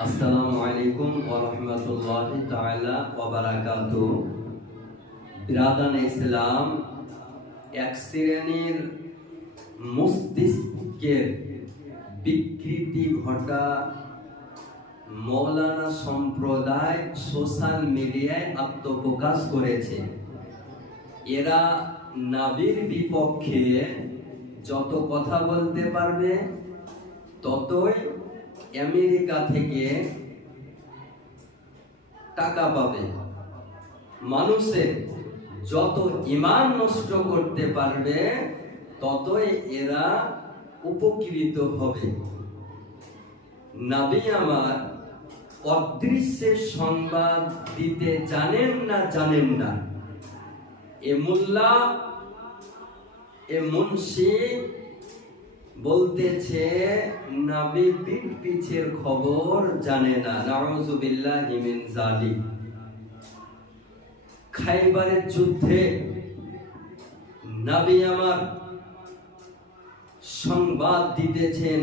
আসসালামু আলাইকুম ওয়া রাহমাতুল্লাহি তাআলা ওয়া বারাকাতুহু। বিরাদান ইসলাম, এক শ্রেণীর মস্তিষ্কের বিকৃতি ঘটা মৌলানা সম্প্রদায় সোশ্যাল মিডিয়ায় আত্মপ্রকাশ করেছে। এরা নবীর বিপক্ষে যত কথা বলতে পারবে ততই আমেরিকা থেকে টাকা পাবে। মানুষের যত ঈমান নষ্ট করতে পারবে ততই এরা উপকৃত হবে। নবী আমার অদৃশ্যের সংবাদ দিতে জানেন না। এ মোল্লা, এ মুন্সি বলতেছে নবী পিঠ পিছের খবর জানে না। নাউযুবিল্লাহি মিন যালিক। খাইবারের যুদ্ধে নবী আমার সংবাদ দিতেছেন